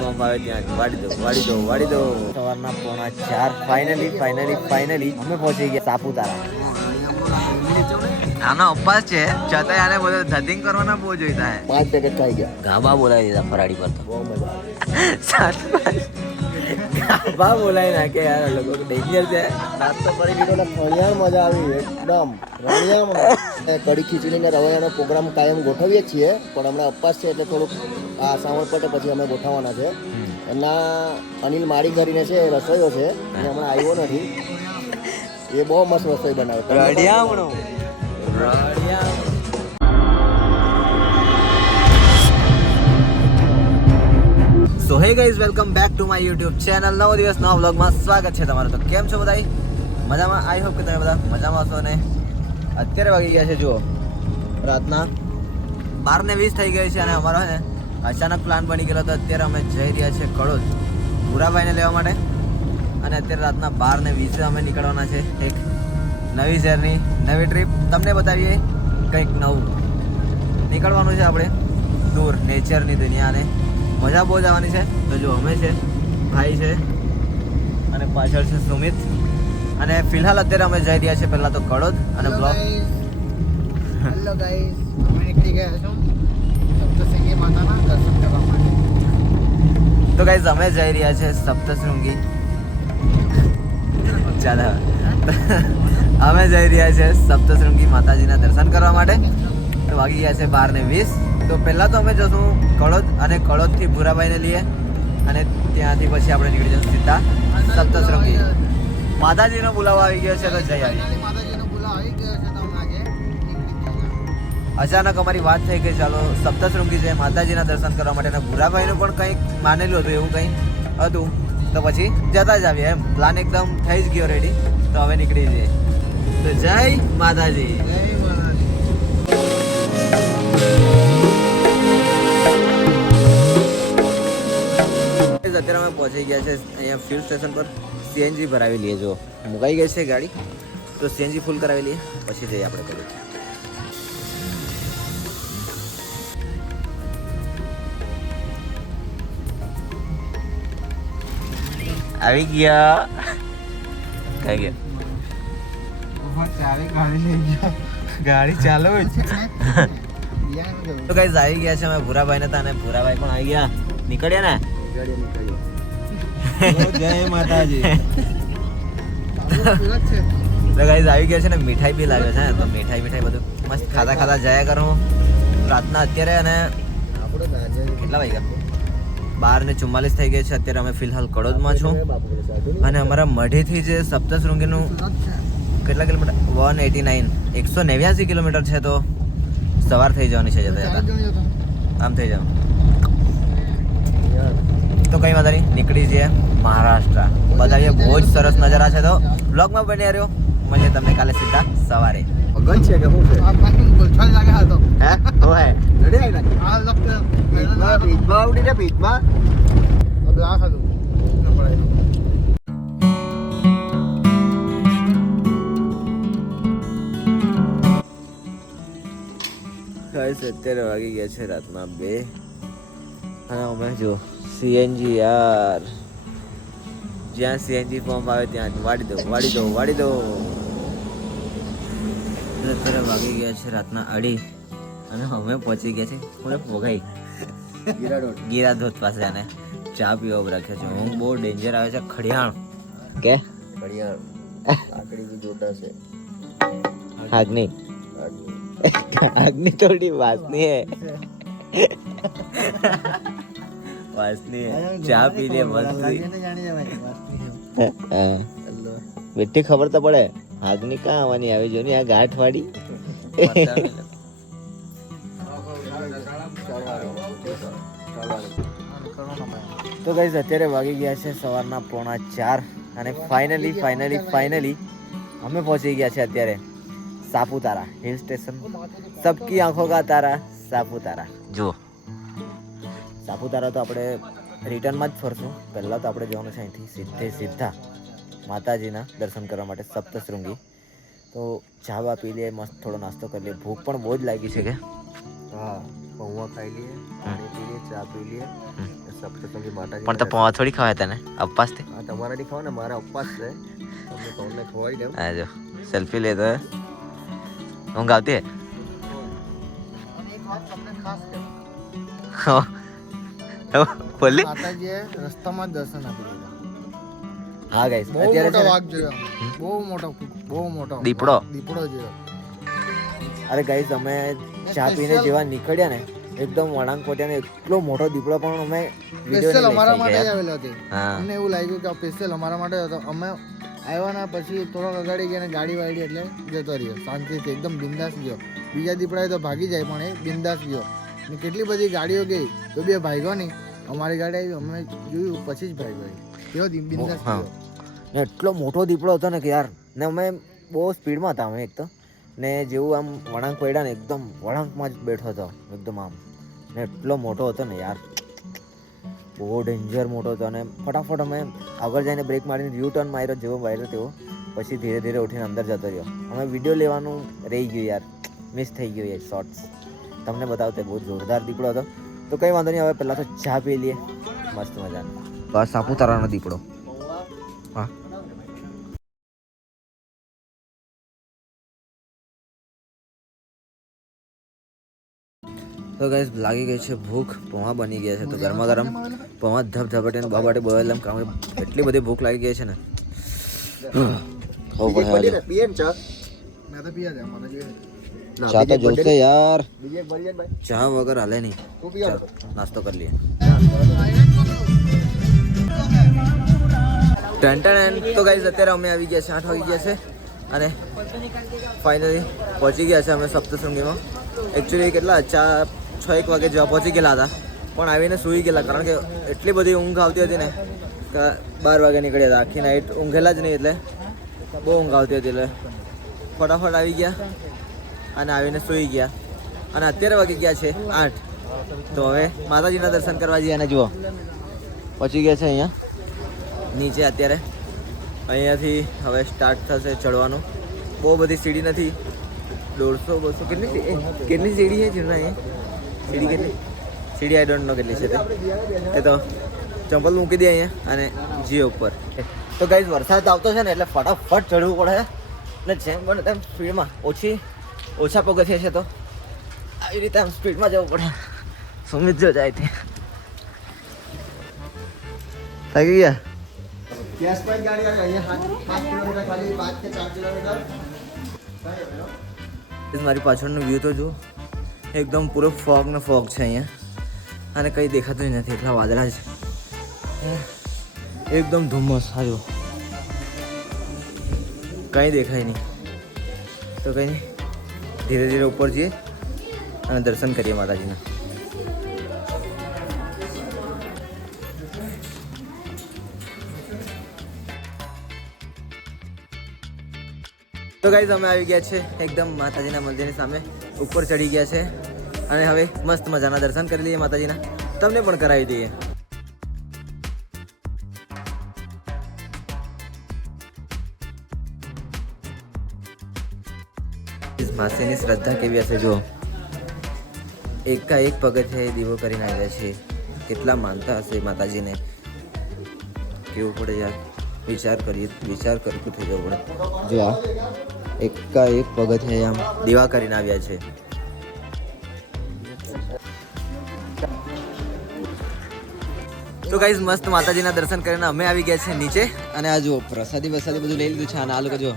Pump આવે ત્યાં. વાડી દો વાડી દો વાડી દો. સવારના પોણા ચાર ફાઇનલી ફાઇનલી ફાઇનલી અમે પહોંચી ગયા સાપુતારા. આનો ઉપવાસ છે છતાંય આને બધો ધતિંગ કરવાના બહુ જોઈતા હે પાંચ પેકેટ ખાઈ ગયા. ગાબા બોલાવી દીધા ફરાડી પર તો. બહુ મજા. સાત બોલાઈ બોલાવી નાખે યાર આ લોકો ડેન્જર છે. નાસ્તો કરી લીધો ને ફળિયાણ મજા આવી એકદમ. રણિયામાં કડી ખીચડી ને રવૈયાનો પ્રોગ્રામ કાયમ ગોઠવીએ છીએ પણ હમણાં અપાસ છે એટલે થોડુંક આ શ્રાવણ પટે પછી અમે ગોઠવવાના છે. એમના અનિલ માળી કરીને છે એ રસોઈયો છે એ હમણાં આવ્યો નથી. એ બહુ મસ્ત રસોઈ બનાવે. રણિયામણો. પણ- so hey guys welcome back to my YouTube channel નવો દિવસ, નવા વ્લોગમાં સ્વાગત છે તમારું. તો કેમ છો બધાય? મજામાં? આઈ હોપ કે તમે બધા મજામાં છો ને? અત્યારે વાગી ગયા છે, જુઓ. રાતના બાર ને વીસ થઈ ગઈ છે અને અમારો ને અચાનક પ્લાન બની ગયેલો તો અત્યારે અમે જઈ રહ્યા છીએ કડોદ ભૂરાભાઈને લેવા માટે. અને અત્યારે રાતના બાર ને વીસે અમે નીકળવાના છે એક નવી શહેરની નવી ટ્રીપ તમને બતાવીએ કંઈક નવું. નીકળવાનું છે આપણે દૂર નેચરની દુનિયાને. મજા બહુ જ આવવાની છે. તો જો અમે છે ભાઈ છે અને પાછળ છે સુમિત. અને ફિલહાલ અત્યારે અમે જઈ રહ્યા છીએ પહેલાં તો કડોદ અને બ્લોક. હેલો ગાઈસ અમે નીકળી ગયા છો સપ્તશૃંગી માતાના દર્શન કરવા માટે. તો ગાઈસ અમે જઈ રહ્યા છે સપ્તશૃંગી. ચાલો અમે જઈ રહ્યા છે સપ્તશૃંગી માતાજીના દર્શન કરવા માટે. તો વાગી ગયા છે બાર ને વીસ. તો પહેલાં તો અમે જશું કળોદ અને કળોદથી ભૂરાભાઈને લઈએ અને ત્યાંથી પછી આપણે નીકળી જશું સીધા સપ્તશૃંગી. માતાજીનો બોલાવો આવી ગયો છે તો જઈ આવી. અચાનક અમારી વાત થઈ કે ચાલો સપ્તશૃંગી છે માતાજીના દર્શન કરવા માટે અને ભૂરાભાઈનું પણ કંઈક માનેલું હતું, એવું કંઈ હતું. તો પછી જતા જ આવીએ એમ. પ્લાન એકદમ થઈ જ ગયો રેડી તો હવે નીકળી જઈએ. તો જય માતાજી. જય અત્યારે અમે પહોંચી ગયા છે. અહીંયા ફ્યુલ સ્ટેશન પર સીએનજી ભરાવી લઈએ. જો મુકાઈ ગઈ છે ગાડી તો સીએનજી ફૂલ કરાવી લઈએ. પછી જઈએ આપણે કરીએ આવી ગયા. કઈ ગયા. ગાડી ચાલુ તો કઈ આવી ગયા છે. અમે ભૂરાભાઈ ને અને ભૂરાભાઈ પણ આવી ગયા. નીકળ્યા ને? નીકળ્યા નીકળ્યો. જય માતાજી. તો ગાઈઝ આવી ગયા છે ને મીઠાઈ બી લાવ્યો છે, તો મીઠાઈ મીઠાઈ બધું મસ્ત ખાતા ખાતા જયા કરું. રાતના અત્યારે અને કેટલા વાગ્યા? બાર ને ચુમ્માલીસ થઈ ગઈ છે, અત્યારે અમે ફિલહાલ કડોદમાં છું. અને અમારા મઢીથી જે સપ્તશૃંગીનું કેટલા કિલોમીટર? One eighty nine. એકસો નેવ્યાસી કિલોમીટર છે તો સવાર થઈ જવાની છે જતા જતા. આમ થઈ જાવ તો કઈ વાંધો નહીં. નીકળી જઈએ મહારાષ્ટ્ર. બતાવીએ બહુ જ સરસ નજારા છે તો બ્લોગમાં બની રહ્યો. મને તમને કાલે સીધા સવારે. અગન છે કે હું છે? આ બોલછલ લાગે હતો હે? ઓય રેડી આવી નાખી. આ લખતે પીઠમાં આવડી છે પીઠમાં ગ્લાસ હતું ગાઈસ અત્યારે વાગી ગયા છે રાતના બે. અને અમે જો સીએનજી યાર. જ્યાં સીએનજી પંપ આવે ત્યાં વાડી દો વાડી દો વાડી દો. અત્યારે વાગી ગયા છે રાતના અઢી. અને અમે પહોંચી ગયા છે મને ભોગાઈ. ગીરા રોડ ધોધ પાસે અને ચા પીવા ઊભા રાખ્યો છે. હું બહુ ડેન્જર આવે છે. ખડિયાણ કે? ઘડિયાળ આકડી બી જોરદાર છે આગની. આગની થોડી વાસની હે. વાસની ચા પી લે મસ્ત. બેટી ખબર તો પડે. આગની કાં આવવાની આવી જો ને આ ગાંઠ વાળી તો ગાઈઝ અત્યારે વાગી ગયા છે સવારના પોણા ચાર અને ફાઇનલી ફાઇનલી ફાઇનલી અમે પહોંચી ગયા છે અત્યારે સાપુતારા હિલ સ્ટેશન સબકી આંખો કા તારા સાપુતારા? જુઓ. સાપુતારા તો આપણે રિટર્નમાં જ ફરશું. પહેલાં તો આપણે જવાનું છે અહીંથી સીધે સીધા માતાજીના દર્શન કરવા માટે સપ્તશૃંગી. તો ચા બા પી લઈએ મસ્ત થોડો નાસ્તો કરી લઈએ. ભૂખ પણ બહુ જ લાગી છે કે? હા પૌવા ખાઈ લઈએ પાણી પી લઈએ ચા પી લઈએ. સપ્તશૃંગી માતાજી પણ તો પૌવા થોડી ખવાય તને? અપવાસથી? હા તમારે નહીં ખાવ ને મારા અપવાસ છે. તમને તમને ખવાઈ દઉં. આ જો સેલ્ફી લેતો હે. ઊંઘ આવતી હે બોલી? માતાજીએ રસ્તામાં જ દર્શન આપી દીધા. હા ગાઈસ અત્યારે મોટો વાઘ જોયો બહુ મોટો બહુ મોટો. દીપડો? દીપડો જોયો. અરે ગાઈસ અમે ચા પીને જેવા નીકળ્યા ને એકદમ વળાંક પોટ્યા ને એટલો મોટો દીપડો પણ અમે સ્પેશિયલ અમારા માટે જ આવેલો હતો. અમને એવું લાગ્યું કે સ્પેશિયલ અમારા માટે હતો. અમે આવ્યા ના પછી થોડોક અગાડી ગયા ને ગાડી વાળી એટલે જતો રહ્યો. શાંતિથી એકદમ બિંદાસ ગયો. બીજા દીપડાએ તો ભાગી જાય પણ એ બિંદાસ ગયો. ને કેટલી બધી ગાડીઓ ગઈ તો બે ભાગ્યો ને અમારી ગાડી આવી અમે જોયું પછી જ ભાઈ એ કેવો બિંદાસ ને એટલો મોટો દીપડો હતો ને કે યાર ને અમે બહુ સ્પીડમાં હતા અમે એક તો. ને જેવું આમ વળાંક પડ્યા ને એકદમ વળાંકમાં જ બેઠો હતો એકદમ આમ. ને એટલો મોટો હતો ને યાર. બહુ ડેન્જર મોટો હતો અને ફટાફટ અમે આગળ જઈને બ્રેક મારીને યુ ટર્ન માર્યો જેવો માર્યો તેવો. પછી ધીરે ધીરે ઉઠીને અંદર જતો રહ્યો. અમે વીડિયો લેવાનું રહી ગયું યાર. મિસ થઈ ગયું એ શોર્ટ્સ તમને બતાવતે બહુ જોરદાર દીપડો હતો. તો કંઈ વાંધો નહીં હવે પહેલાં તો ચા પી લઈએ. મસ્ત મજાનો. બસ સાપુતારાનો દીપડો. હા. તો ગાઈસ લાગી ગઈ છે ભૂખ પૌવા બની ગયા છે તો ગરમા ગરમ. પૌવા ધબ ધબટે ને બાબાટે બોલે કારણ કામ એટલી બધી ભૂખ લાગી ગઈ છે ને. ને ચા. મેં તો પીયા મને જોઈએ. ચા તો જોશે યાર. ચા વગર હાલે નહીં નાસ્તો કરી લઈએ. ટેન્ટન ટન તો ગાઈઝ અત્યારે અમે આવી ગયા છે આઠ વાગી ગયા છે અને ફાઇનલી પહોંચી ગયા છે અમે સપ્તશૃંગીમાં. એકચ્યુઅલી કેટલા ચા છ એક વાગે જેવા પહોંચી ગયેલા હતા. પણ આવીને સૂઈ ગયેલા કારણ કે એટલી બધી ઊંઘ આવતી હતી ને કે બાર વાગે નીકળ્યા હતા. આખી નાઈટ ઊંઘેલા જ નહીં એટલે બહુ ઊંઘ આવતી હતી એટલે ફટાફટ આવી ગયા. અને આવીને સૂઈ ગયા. અને અત્યારે વાગી ગયા છે આઠ. તો હવે માતાજીના દર્શન કરવા જઈએ અને જુઓ. પહોંચી ગયા છે અહીંયા. નીચે અત્યારે. અહીંયાથી હવે સ્ટાર્ટ થશે ચડવાનું. બહુ બધી સીડી નથી. દોઢસો, બસો કેટલી કેટલી સીડી છે જીરના અહીંયા? સીડી કેટલી? સીડી આઈ ડોન્ટ નો કેટલી છે તે. તો ચંપલ મૂકી દે અહીંયા અને જી ઉપર. તો ગાઈઝ વરસાદ આવતો છે ને એટલે ફટાફટ ચડવું પડે. એટલે જેમ બને તેમ સ્પીડમાં ઓછી ઓછા પગથિયા છે તો. આવી રીતે આમ સ્પીડમાં જવું પડે. સુમિત જો જાય તે થાકી ગયા? ગેસ પર ગાડી આવે અહીંયા પાંચ પાંચ કિલોમીટર ખાલી પાંચ કે ચાર કિલોમીટર. મારી પાછળનો વ્યૂ તો જુઓ. એકદમ પૂરો ફોગ ને ફોગ છે અહીંયા. અને કંઈ દેખાતું જ નથી એટલા વાદળા છે. એકદમ ધુમ્મસ હાજો કંઈ દેખાય નહીં. તો કંઈ નહીં. ધીરે ધીરે ઉપર જઈએ અને દર્શન કરીએ માતાજીના. તો ગાઈઝ અમે આવી ગયા છે એકદમ માતાજીના મંદિરની સામે. ઉપર ચડી ગયા છે અને હવે મસ્ત મજાના દર્શન કરી લઈએ માતાજીના. તમને પણ કરાવી દઈએ. માસીની શ્રદ્ધા કેવી હશે? જો એકા એક એ દીવો કરીને આવ્યા છે. કેટલા માનતા હશે માતાજીને? કેવું પડે યાર? વિચાર કરીએ, વિચાર કરતું થઈ જવું પડે જો આ. એકા એક પગથિયે આમ દીવા કરીને આવ્યા છે. તો ગાઈઝ મસ્ત માતાજીના દર્શન કરીને અમે આવી ગયા છે નીચે. અને આ જો પ્રસાદી વસાદી બધું લઈ લીધું છે. અને આ લોકો જો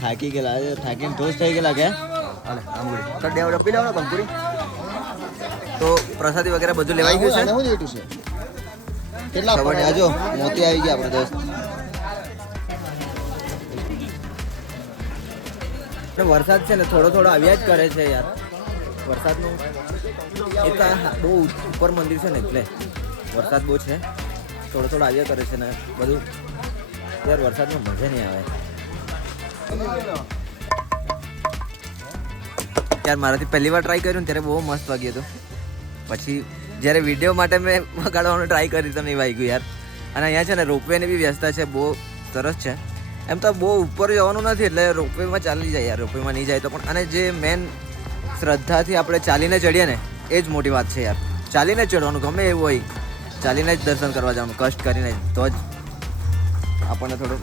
થાકી ગયેલા થાકીને ઢોસ થઈ ગયેલા કે હાલે આંબુડી તો ડેવડો પી લેવાનો બંકુડી તો પ્રસાદી વગેરે બધું લેવાઈ ગયું છે હું જોઈતું છે કેટલા ખબર આજો મોતી આવી ગયા આપણે દોસ્ત વરસાદ છે ને થોડો થોડો આવ્યા જ કરે છે યાર વરસાદનું એ તો બહુ ઉપર મંદિર છે ને એટલે વરસાદ બહુ છે થોડો થોડો આવ્યા કરે છે ને બધું યાર વરસાદમાં મજા નહીં આવે યાર, મારાથી પહેલી વાર ટ્રાય કર્યું ને ત્યારે બહુ મસ્ત વાગ્યું હતું. પછી જ્યારે વીડિયો માટે મેં વગાડવાનું ટ્રાય કરી તમે વાગ્યું યાર. અને અહીંયા છે ને રોપવેની બી વ્યવસ્થા છે, બહુ સરસ છે. એમ તો બહુ ઉપર જવાનું નથી, એટલે રોપવેમાં ચાલી જાય યાર રોપવેમાં નહીં જાય તો પણ. અને જે મેન શ્રદ્ધાથી આપણે ચાલીને ચડીએ ને, એ જ મોટી વાત છે યાર. ચાલીને ચડવાનું, ગમે એવું હોય. ચાલીને જ દર્શન કરવા જવાનું, કષ્ટ કરીને તો જ આપણને થોડું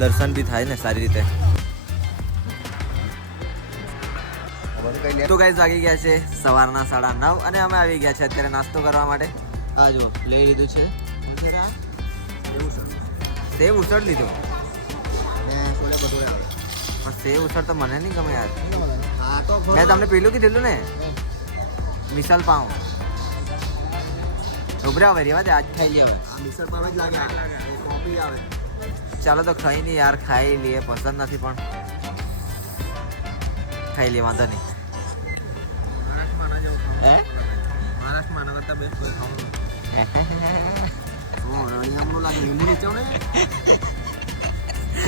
દર્શન બી થાય ને સારી રીતે. તો ગાઈઝ વાગી ગયા છે સવારના સાડા નવ અને અમે આવી ગયા છે અત્યારે નાસ્તો કરવા માટે. આ જો લઈ લીધું છે. સેવ ઉસળ લીધું. આવે. પણ સેવ ઉસળ તો મને નહીં ગમે યાર. મેં તમને પેલું કીધેલું ને? મિસલ પાઉં. ઉભરા હવે રેવા દે આજ ખાઈ આ મિસળ પાવ જ લાગે. કોફી આવે. ચાલો તો ખાઈ નહીં યાર ખાઈ લઈએ. પસંદ નથી પણ. ખાઈ લઈએ વાંધો નહીં.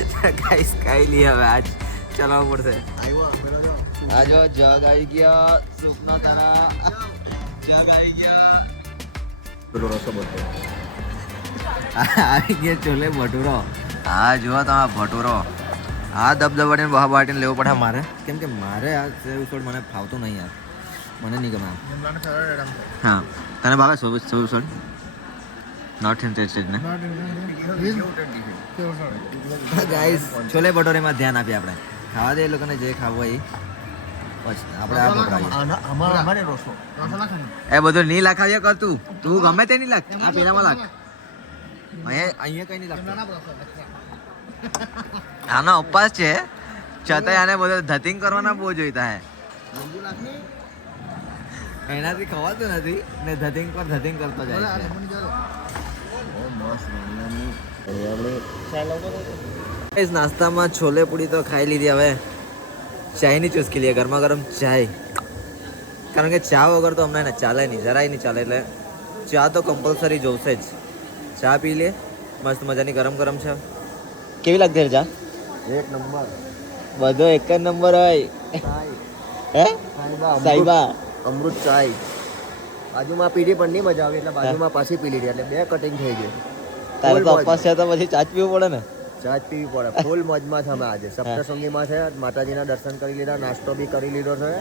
ખાઈ લઈએ હવે આજ. ચલાવવું પડશે. આવ્યો પેલો જો. આ જો જગ આવી ગયા. સૂપના તારા. જગ આવી ગયા. પેલો રસો બધો આવી ગયા ચોલે ભટુરો. હા જુઓ તમે ભટોરો. આ દબદબાટીને બહા બાટીને લેવો પડે મારે. કેમ કે મારે આ સેવ મને ફાવતું નહીં યાર. મને નહીં ગમે હા તને ભાવે સેવ સેવ નોટ ઇન્ટરેસ્ટેડ ને? ગાઈસ છોલે ભટોરેમાં ધ્યાન આપીએ આપણે. ખાવા દે એ લોકોને જે ખાવું હોય એ. પછી આપણે આ પકડાવીએ અમારે અમારે રસો. એ બધું નહીં લખાવ્યા કર તું. તું ગમે તે નહીં લાગ આ પેલામાં લાગ અહીંયા અહીંયા કઈ નહીં લાગતું આનો ઉપવાસ છે. છતાંય આને બધા ધતિંગ કરવાના બહુ જોઈતા હે. એનાથી ખવાતું નથી ને ધતિંગ પર ધતિંગ કરતો જાય છે. નાસ્તામાં છોલે પૂરી તો ખાઈ લીધી હવે. ચાયની ચૂસકી લઈએ ગરમા ગરમ ચાય. કારણ કે ચા વગર તો અમને ચાલે નહીં જરાય નહીં ચાલે એટલે ચા તો કમ્પલસરી જોશે જ. ચા પી લે મસ્ત મજાની ગરમ ગરમ છે કેવી લાગતી ચા એક નંબર. બધો એક જ નંબર હોય. હે? સાઈબા અમૃત. ચાય બાજુમાં પીડી પણ નહીં મજા આવે એટલે બાજુમાં પાછી પી લીધી એટલે બે કટિંગ થઈ ગઈ. તારે તો અપાસ છે તો પછી ચા પીવું પડે ને? ચાચ પીવી પડે. ફૂલ મોજમાં છે અમે આજે. સપ્તસંગીમાં છે માતાજીના દર્શન કરી લીધા નાસ્તો બી કરી લીધો છે.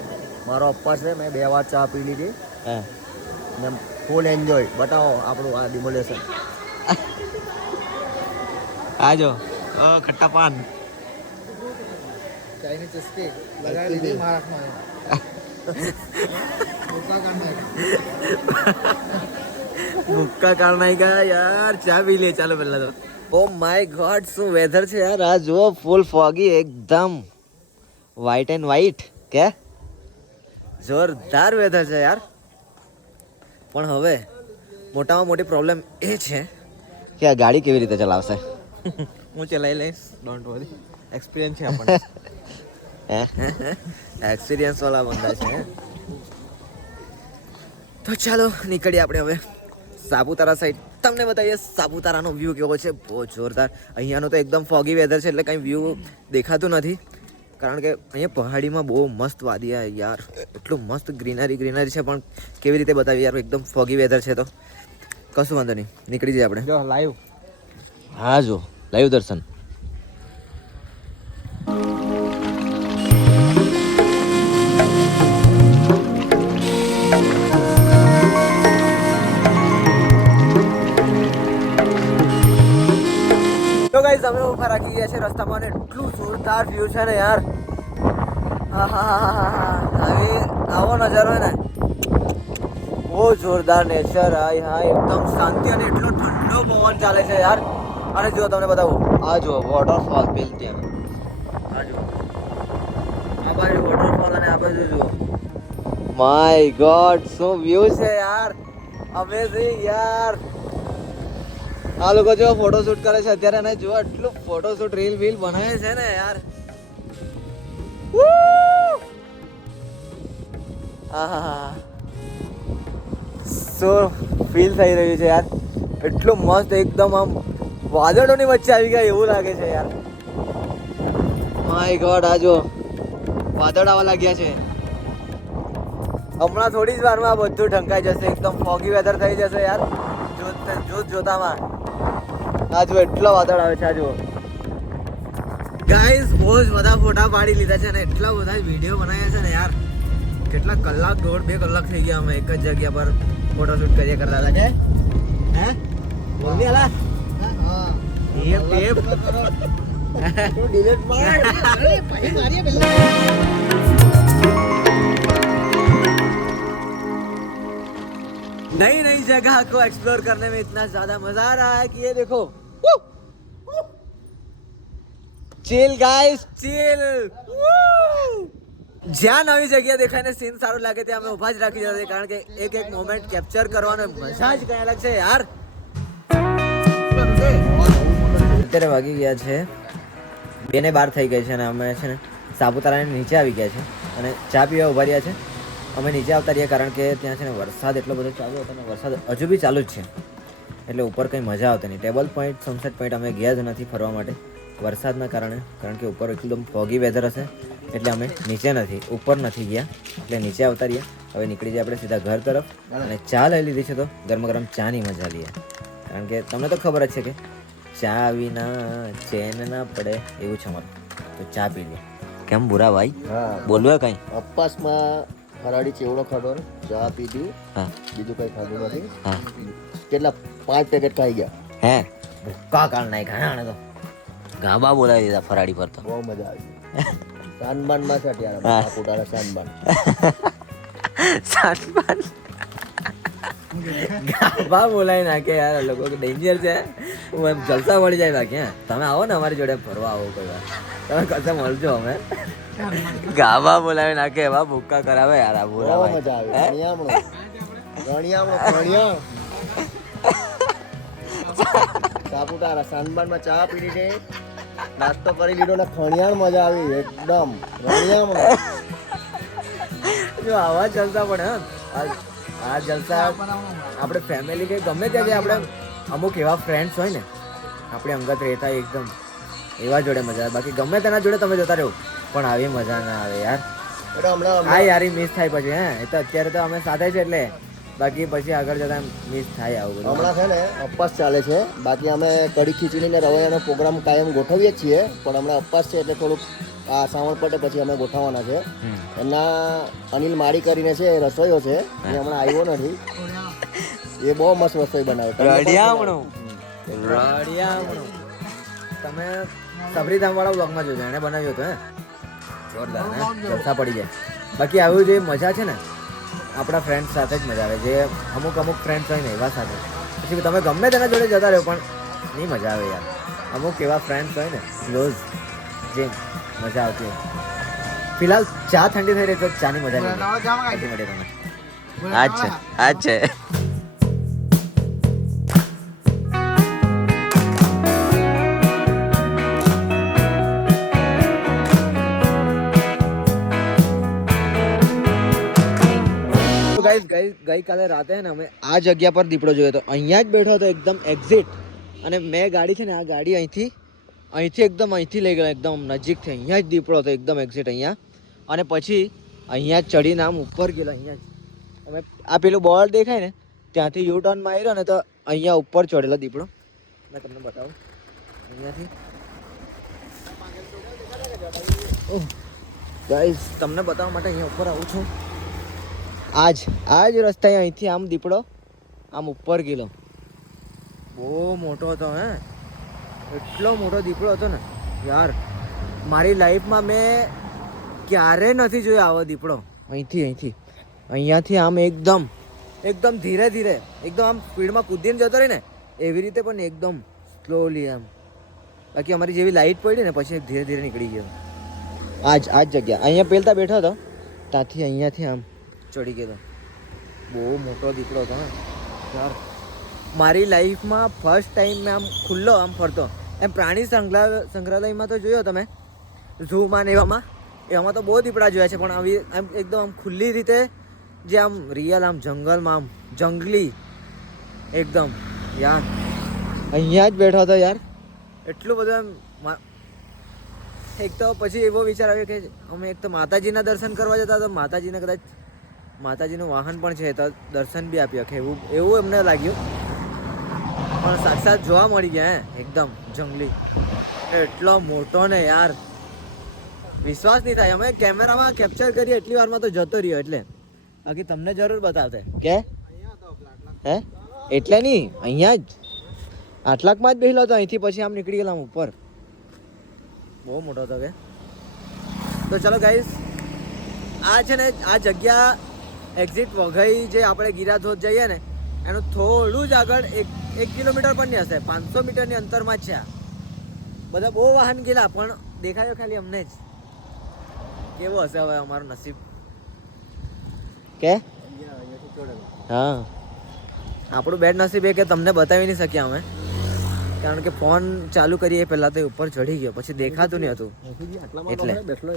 મારો અપ્પા છે મેં બે વાર ચા પી લીધી. ને ફૂલ એન્જોય બતાવો આપણું આ ડિમોલેશન આ જો. અ, ખટ્ટા પાન ચાઇની ચસ્કી લગાવી લીધી મુક્કા કાળ નાઈ ગયા યાર ચા પી લે ચાલો પહેલા તો ઓ માય ગોડ શું વેધર છે યાર? આ જુઓ ફૂલ ફોગી એકદમ. વ્હાઈટ એન્ડ વ્હાઈટ કે? જોરદાર વેધર છે યાર. પણ હવે મોટામાં મોટી પ્રોબ્લેમ એ છે કે આ ગાડી કેવી રીતે ચલાવશે? હું ચલાવી લઈશ ડોન્ટ વરી એક્સપિરિયન્સ છે આપણને. એક્સપિરિયન્સ વાળા બંદા છે તો ચાલો નીકળીએ આપણે હવે સાપુતારા સાઈડ તમને બતાવીએ સાપુતારાનો વ્યૂ કેવો છે? બહુ જોરદાર. અહીંયાનો તો એકદમ ફોગી વેધર છે એટલે કંઈ વ્યૂ દેખાતું નથી. કારણ કે અહીંયા પહાડીમાં બહુ મસ્ત વાદિયા યાર. એટલું મસ્ત ગ્રીનરી ગ્રીનરી છે પણ કેવી રીતે બતાવી યાર? એકદમ ફોગી વેધર છે તો. કશું વાંધો નહીં. નીકળી જઈએ આપણે. જો લાઈવ હા જો. લાઈવ દર્શન. તો ગાઈઝ અમે ઊભા રાખી ગયા છે રસ્તામાં અને એટલું જોરદાર વ્યૂ છે ને યાર. હવે આવો નજારો ને. બહુ જોરદાર નેચર હાય હા એકદમ શાંતિ અને એટલો ઠંડો પવન ચાલે છે યાર. અને જો તમને બતાવું, આ જો વોટરફોલ પેલ ત્યાં આ જો આ બાજુ વોટરફોલ અને આ બાજુ જો માય ગોડ શું વ્યૂ છે યાર? અમેઝિંગ યાર. આ લોકો જો ફોટોશૂટ કરે છે અત્યારે અને જો એટલું ફોટોશૂટ રીલ વીલ બનાવે છે ને યાર. શું ફીલ થઈ રહ્યું છે યાર? એટલું મસ્ત, એકદમ આમ વાદળોની વચ્ચે આવી ગયા એવું લાગે છે યાર. માય ગોડ આ જો વાદળ આવવા લાગ્યા છે. હમણાં થોડી જ વારમાં બધું ઢંકાઈ જશે એકદમ ફોગી વેધર થઈ જશે યાર. જોત જોત જોતામાં. આ એટલો વાદળ આવે છે આજો ગાઈઝ ગાઈસ બહુ જ બધા ફોટા પાડી લીધા છે અને એટલા બધા વીડિયો બનાવ્યા છે ને યાર. કેટલા કલાક દોઢ બે કલાક થઈ ગયા અમે એક જ જગ્યા પર ફોટોશૂટ કરીએ કરતા હતા કે? હે? બોલ દે અલા એ પેપ ડિલીટ માર અરે ભાઈ મારીએ પેલા नई नई जगह को एक्सप्लोर करने में इतना ज्यादा मजा आ रहा है कि ये देखो ચીલ ગાઈસ ચીલ જ્યાં નવી જગ્યા દેખાય ને સીન સારું લાગે ત્યાં અમે ઊભા જ રાખી દીધા છે કારણ કે એક એક મોમેન્ટ કેપ્ચર કરવાનો મજા જ કઈ અલગ છે યાર અત્યારે વાગી ગયા છે. બે ને બાર થઈ ગઈ છે અને અમે છે ને સાપુતારા નીચે આવી ગયા છે અને ચા પીવા ઊભા રહ્યા છે. અમે નીચે આવતા રહ્યા કારણ કે ત્યાં છે ને વરસાદ એટલો બધો ચાલુ હતો અને વરસાદ હજુ બી ચાલુ જ છે. એટલે ઉપર કંઈ મજા આવતી નહીં. ટેબલ પોઈન્ટ સનસેટ પોઈન્ટ અમે ગયા જ નથી ફરવા માટે. વરસાદના કારણે, કારણ કે ઉપર એકદમ ફોગી વેધર હશે. એટલે અમે નીચે નથી, ઉપર નથી ગયા. એટલે નીચે આવતા રહ્યા હવે નીકળી જાય આપણે સીધા ઘર તરફ. અને ચા લઈ લીધી છે તો ગરમ ગરમ ચાની મજા લઈએ. કારણ કે તમને તો ખબર જ છે કે ચા વિના ચેન ના પડે એવું છે મારું. તો ચા પી લે. કેમ બુરા ભાઈ? બોલવે કઈ? અપ્પાસમાં ફરાળી ચેવડો ખાધો ને? ચા પીધી હા. બીજું કઈ ખાધું નથી. હા. કેટલા? પાંચ પેકેટ ખાઈ ગયા. હે? ભૂક્કા કાળ નાઈ ઘણા તો. ગાબા બોલાવી દીધા ફરાડી પર તો. બહુ મજા આવી સાનબાનમાં છે અત્યારે હા. સાપુતારા સાનબાન. ગાબા બોલાવી નાખે યાર લોકો ડેન્જર છે. હું એમ જલસા મળી જાય બાકી હા. તમે આવો ને અમારી જોડે ફરવા આવો કોઈ વાર. તમે કશે મળજો અમે. ગાબા બોલાવી નાખે એવા ભૂક્કા કરાવે યાર આ બોલા મજા આવે. સાપુતારા સાનબાનમાં ચા પી છે. નાસ્તો કરી લીધો ને ખણિયાણ મજા આવી એકદમ. રણિયામણો. જો આવા ચાલતા પણ હા. આ- જલસા આપણે ફેમિલી કે ગમે ત્યાં જઈએ આપણે અમુક એવા ફ્રેન્ડ્સ હોય ને આપણે અંગત રહેતા એકદમ એવા જોડે મજા આવે. બાકી ગમે તેના જોડે તમે જતા રહો પણ આવી મજા ના આવે યાર. હા યારી મિસ થાય પછી હે? એ તો અત્યારે તો અમે સાથે છે એટલે બાકી પછી આગળ જતા મિસ થાય આવું બધું. હમણાં છે ને અપવાસ ચાલે છે. બાકી અમે કઢી ખીચડી ને રવૈયાનો પ્રોગ્રામ કાયમ ગોઠવીએ જ છીએ. પણ હમણાં અપવાસ છે એટલે થોડુંક આ સાવણ પટે પછી અમે ગોઠવવાના છે. એમના અનિલ માળી કરીને છે એ રસોઈયો છે. એ હમણાં આવ્યો નથી. એ બહુ મસ્ત રસોઈ બનાવે. રડિયામણું. રડિયામણું. તમે સબરીધામ વાળા બ્લોગમાં જોજો એને બનાવ્યું હતું હે? જોરદાર જલસા પડી જાય. બાકી આવ્યું જે મજા છે ને આપણા ફ્રેન્ડ્સ સાથે જ મજા આવે. જે અમુક અમુક ફ્રેન્ડ્સ હોય ને એવા સાથે. પછી તમે ગમે તેના જોડે જતા રહો પણ નહીં મજા આવે યાર. અમુક એવા ફ્રેન્ડ્સ હોય ને ક્લોઝ જે મજા આવતી હોય. ફિલહાલ ચા ઠંડી થઈ રહી તો ચાની મજા લઈ લો. પછી મળીએ તમે આ જ છે આજ છે. ગાઈસ ગઈ ગઈકાલે રાતે ને અમે આ જગ્યા પર દીપડો જોયો હતો અહીંયા જ બેઠો હતો, એકદમ એક્ઝિટ અને મેં ગાડી છે ને આ ગાડી અહીંથી અહીંથી એકદમ અહીંથી લઈ ગયો, એકદમ નજીકથી. અહીંયા જ દીપડો હતો, એકદમ એક્ઝિટ અહીંયા. અને પછી અહીંયા જ ચડીને આમ ઉપર ગયેલો, અહીંયા જ. અમે આ પેલું બોર્ડ દેખાય ને, ત્યાંથી યુ ટર્ન માર્યો ને તો અહીંયા ઉપર ચડેલો દીપડો. મેં તમને બતાવું. અહીંયાથી. ગાઈસ તમને બતાવવા માટે અહીંયા ઉપર આવું છું. આજ આજ રસ્તા અહીંથી આમ દીપડો આમ ઉપર ગયેલો. બહુ મોટો હતો, હે? એટલો મોટો દીપડો હતો ને, યાર, મારી લાઈફમાં મેં ક્યારે નથી જોયો આવો દીપડો. અહીંથી અહીંથી. અહીંયાથી આમ એકદમ એકદમ ધીરે ધીરે, એકદમ આમ સ્પીડમાં કૂદીને જતો રહે ને એવી રીતે પણ એકદમ સ્લોલી આમ. બાકી અમારી જેવી લાઈટ પડી ને, પછી ધીરે ધીરે નીકળી ગયો. આજ આ જ જગ્યા. અહીંયા પહેલતા બેઠો હતો. ત્યાંથી, અહીંયાથી આમ ચડી ગયો બહુ મોટો દીપડો હતો યાર, મારી લાઈફમાં ફર્સ્ટ ટાઈમ મેં આમ ખુલ્લો આમ ફરતો. એમ પ્રાણી સંગ્રહાલય સંગ્રહાલયમાં તો જોયો તમે? ઝૂમાં ને એવામાં. એવામાં તો બહુ દીપડા જોયા છે, પણ આવી આમ એકદમ આમ ખુલ્લી રીતે જે આમ રિયલ આમ જંગલમાં આમ જંગલી એકદમ, યાર. અહીંયા જ બેઠો હતો યાર. એટલું બધું એમ એક તો પછી એવો વિચાર આવ્યો કે અમે એક તો માતાજીના દર્શન કરવા જતા તો માતાજીને કદાચ માતાજીનું વાહન પણ છે તો દર્શન બી આપી શકે એવું એવું એમને લાગ્યું. પણ સાક્ષાત જોવા મળી ગયા હે એકદમ જંગલી. એટલો મોટો ને યાર. વિશ્વાસ નહીં થાય. અમે કેમેરામાં કેપ્ચર કરીએ એટલી વારમાં તો જતો રહ્યો એટલે. બાકી તમને જરૂર બતાવતે. કે? હે? એટલે નહીં અહીંયા જ. આટલાકમાં જ બેસેલો હતો અહીંથી પછી આમ નીકળી ગયેલા ઉપર. બહુ મોટો હતો કે. તો ચલો ગાઈસ આ છે ને આ જગ્યા એક્ઝિટ વઘઈ જે આપણે ગિરાધોધ જઈએ ને એનું થોડું જ આગળ એક એક કિલોમીટર પણ નહીં હશે પાંચસો મીટરની અંતરમાં છે બધા બહુ વાહન ગયેલા પણ દેખાયો ખાલી અમને જ. કેવો હશે હવે અમારું નસીબ? કે? હા. આપણું બેડ નસીબ એ કે તમને બતાવી નહીં શક્યા અમે. કારણ કે ફોન ચાલુ કરીએ પહેલા તો ઉપર ચડી ગયો પછી દેખાતું નહીં હતું. એટલે. બેઠલો